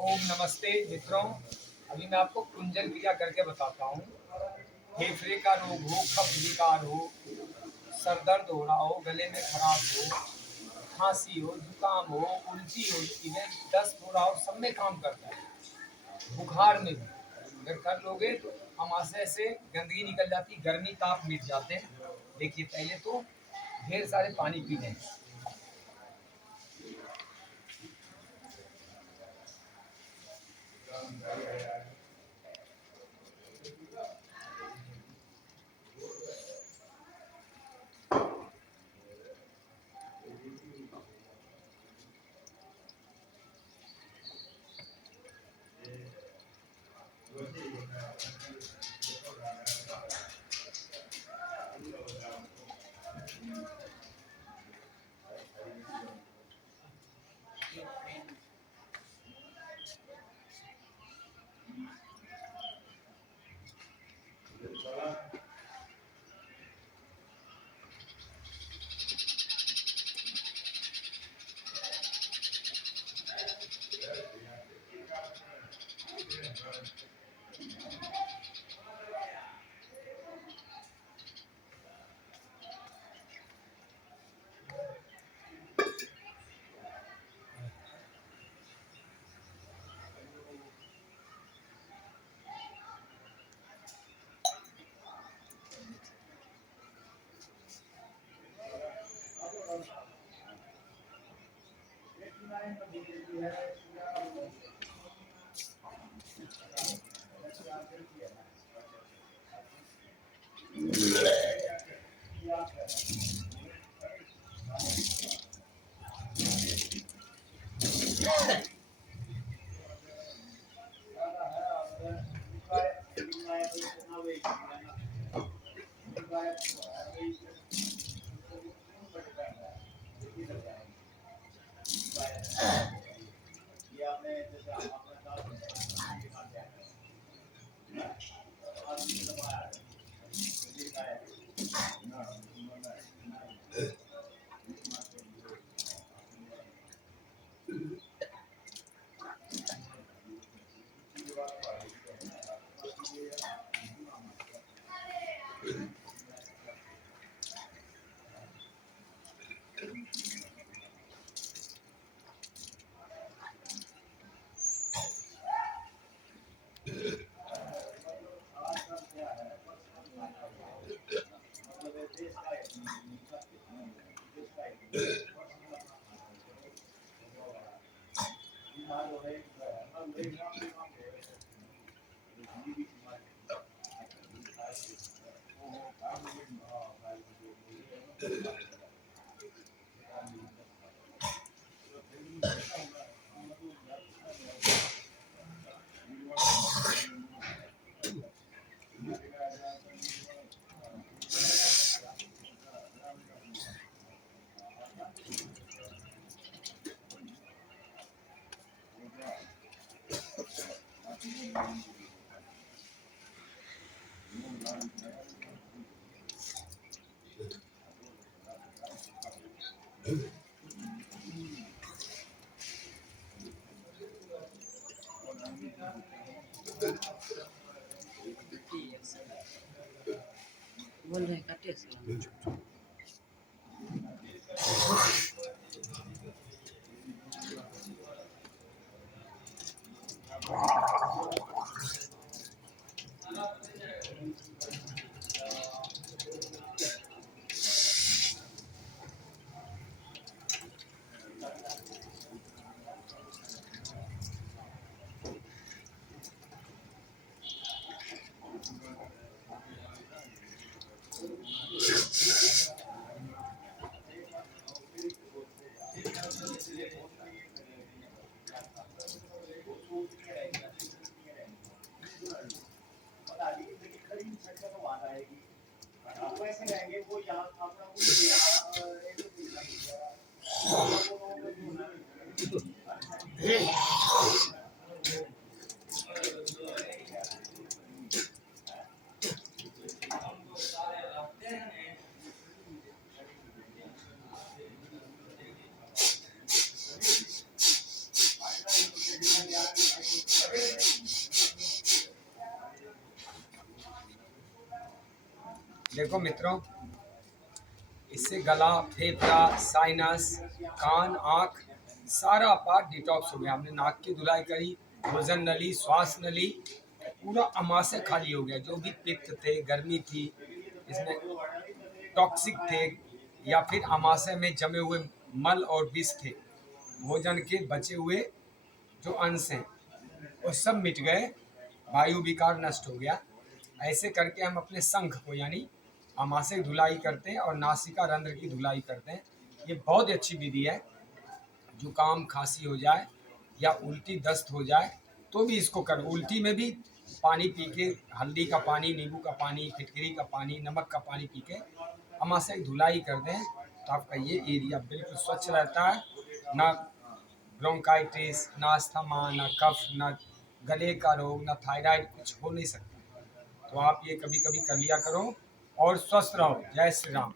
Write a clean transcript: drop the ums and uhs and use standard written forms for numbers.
ओम नमस्ते मित्रों। अभी मैं आपको कुंजन क्रिया करके बताता हूँ। फेफड़े का रोग हो, कब्ज विकार हो, सर दर्द हो रहा हो, गले में खराश हो, खांसी हो, जुकाम हो, उल्टी हो, इवन दस्त हो रहा हो, सब में काम करता है। बुखार में भी अगर कर लोगे तो अमाशय से गंदगी निकल जाती, गर्मी ताप मिट जाते हैं। देखिए, पहले तो ढेर सारे पानी पी लें। बोल रहे हैं काटे से देखो मित्रों, इससे गला, फेफड़ा, साइनस, कान, आँख सारा पार्ट डिटॉक्स हो गया। हमने नाक की धुलाई करी, भोजन नली, श्वास नली, पूरा अमाशय खाली हो गया। जो भी पित्त थे, गर्मी थी, इसमें टॉक्सिक थे, या फिर अमाशय में जमे हुए मल और विष थे, भोजन के बचे हुए जो अंश हैं वो सब मिट गए, वायु विकार नष्ट हो गया। ऐसे करके हम अपने शंख को यानी अमाशय की धुलाई करते हैं और नासिका रंध्र की धुलाई करते हैं। ये बहुत ही अच्छी विधि है। जुकाम खांसी हो जाए या उल्टी दस्त हो जाए तो भी इसको कर। उल्टी में भी पानी पी के, हल्दी का पानी, नींबू का पानी, फिटकरी का पानी, नमक का पानी पी के अमाशय की धुलाई कर दें तो आपका ये एरिया बिल्कुल स्वच्छ रहता है। ना ब्रोंकाइटिस, ना अस्थमा, ना कफ, ना गले का रोग, ना थायराइड, कुछ हो नहीं सकता। तो आप ये कभी कभी कर लिया करो और स्वस्थ रहो। जय श्री राम।